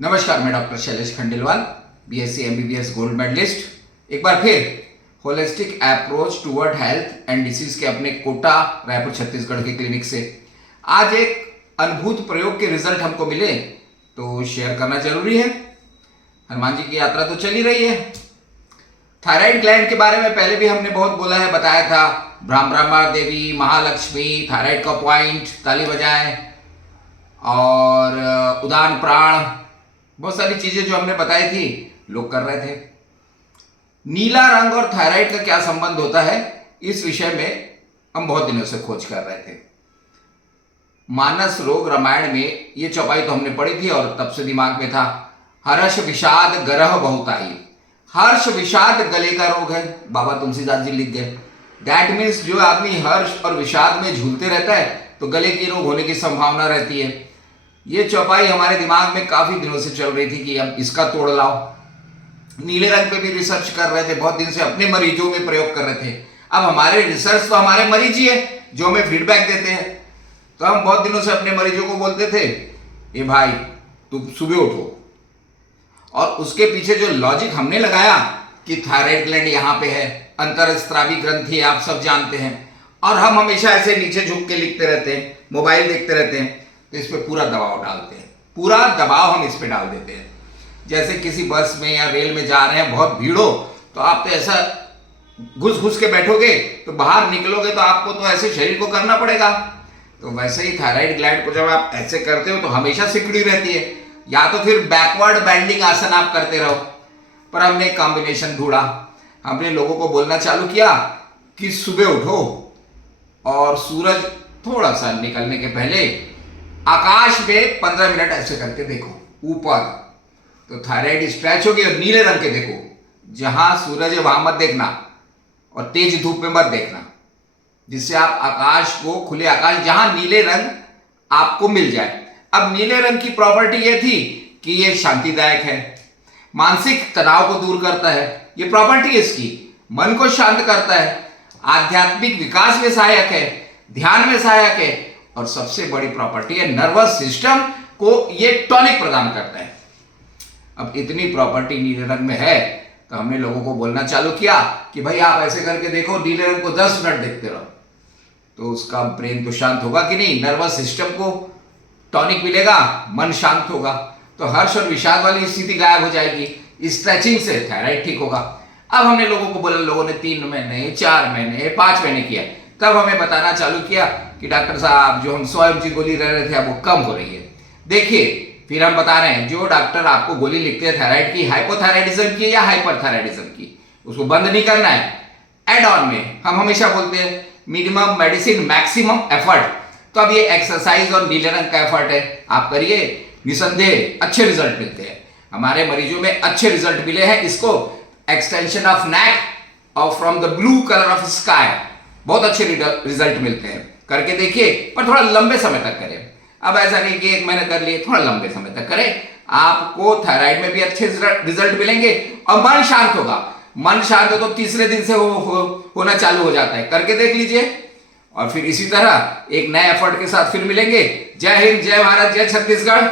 नमस्कार, मैं doctor Shailesh Khandelwal, BSc MBBS gold medallist. एक बार फिर holistic approach toward health and disease के अपने कोटा रायपुर छत्तीसगढ़ के क्लिनिक से आज एक अद्भुत प्रयोग के रिजल्ट हमको मिले तो शेयर करना जरूरी है। हनुमान जी की यात्रा तो चली रही है। थायराइड ग्लैंड के बारे में पहले भी हमने बहुत बोला है, बताया था। ब्रह्मा देवी, महालक्ष्मी, थायराइड का पॉइंट, ताली बजाएं और उदान प्राण, बहुत सारी चीजें जो हमने बताई थी लोग कर रहे थे। नीला रंग और थायराइड का क्या संबंध होता है, इस विषय में हम बहुत दिनों से खोज कर रहे थे। मानस रोग रामायण में ये चौपाई तो हमने पढ़ी थी और तब से दिमाग में था। हर्ष विषाद गरह बहुताई। हर्ष विषाद गले का रोग है, बाबा तुलसीदास जी लिख गए। दैट मीन्स जो आदमी हर्ष और विषाद में झूलते रहता है तो गले की रोग होने की संभावना रहती है। ये चौपाई हमारे दिमाग में काफी दिनों से चल रही थी कि अब इसका तोड़ लाओ। नीले रंग पे भी रिसर्च कर रहे थे, बहुत दिन से अपने मरीजों में प्रयोग कर रहे थे। अब हमारे रिसर्च तो हमारे मरीज ही है जो हमें फीडबैक देते हैं। तो हम बहुत दिनों से अपने मरीजों को बोलते थे, ए भाई तुम सुबह उठो। और उसके पीछे जो लॉजिक हमने लगाया कि थायराइड ग्लैंड यहाँ पे है, अंतरस्त्रावी ग्रंथि आप सब जानते हैं, और हम हमेशा ऐसे नीचे झुक के लिखते रहते हैं, मोबाइल देखते रहते हैं, तो इस पे पूरा दबाव डालते हैं। पूरा दबाव हम इस पे डाल देते हैं। जैसे किसी बस में या रेल में जा रहे हैं, बहुत भीड़ हो, तो आप तो ऐसा घुस घुस के बैठोगे तो बाहर निकलोगे तो आपको तो ऐसे शरीर को करना पड़ेगा। तो वैसे ही थायराइड ग्लैंड को जब आप ऐसे करते हो तो हमेशा सिकुड़ी रहती है, या तो फिर बैकवर्ड बेंडिंग आसन आप करते रहो। पर हमने एक कॉम्बिनेशन ढूंढा। हमने लोगों को बोलना चालू किया कि सुबह उठो और सूरज थोड़ा सा निकलने के पहले आकाश में 15 मिनट ऐसे करके देखो ऊपर, तो थायराइड स्ट्रेच होगी। और नीले रंग के देखो, जहां सूरज है वहां मत देखना और तेज धूप में मत देखना, जिससे आप आकाश को, खुले आकाश, जहां नीले रंग आपको मिल जाए। अब नीले रंग की प्रॉपर्टी ये थी कि ये शांतिदायक है, मानसिक तनाव को दूर करता है। ये प्रॉपर्टी है इसकी, मन को शांत करता है, आध्यात्मिक विकास में सहायक है, ध्यान में सहायक है, और सबसे बड़ी प्रॉपर्टी है नर्वस सिस्टम को ये टॉनिक प्रदान करता है। अब इतनी प्रॉपर्टी नीले रंग में है तो हमने लोगों को बोलना चालू किया कि भाई आप ऐसे करके देखो, नीले रंग को 10 मिनट देखते रहो, तो उसका ब्रेन तो शांत होगा कि नहीं, नर्वस सिस्टम को टॉनिक मिलेगा, मन शांत होगा, तो हर्ष और विषाद वाली स्थिति गायब हो जाएगी। स्ट्रेचिंग से थायराइड ठीक होगा। अब हमने लोगों को बोला, लोगों ने 3 महीने, 4 महीने, 5 महीने किया, तब हमें बताना चालू किया कि डॉक्टर साहब जो हम 100 mg गोली ले रहे थे अब वो कम हो रही है। देखिए, फिर हम बता रहे हैं, जो डॉक्टर आपको गोली लिखते हैं थायराइड की, हाइपोथायराइडिज्म की या हाइपरथायराइडिज्म की, उसको बंद नहीं करना है। एड ऑन में हम हमेशा बोलते हैं मिनिमम मेडिसिन मैक्सिमम एफर्ट। तो अब ये एक्सरसाइज और नीले रंग का एफर्ट है, आप करिए, निसंदेह अच्छे रिजल्ट मिलते हैं। हमारे मरीजों में अच्छे रिजल्ट मिले हैं। इसको एक्सटेंशन ऑफ नेक और from the blue colour of sky, बहुत अच्छे रिजल्ट मिलते हैं। करके देखिए, पर थोड़ा लंबे समय तक करें। अब ऐसा नहीं कि 1 महीना कर लिए, थोड़ा लंबे समय तक करें। आपको थायराइड में भी अच्छे रिजल्ट मिलेंगे और मन शांत होगा। मन शांत हो तो तीसरे दिन से होना चालू हो जाता है। करके देख लीजिए, और फिर इसी तरह एक नए एफर्ट के साथ फिर मिलेंगे। जय हिंद, जय भारत, जय छत्तीसगढ़।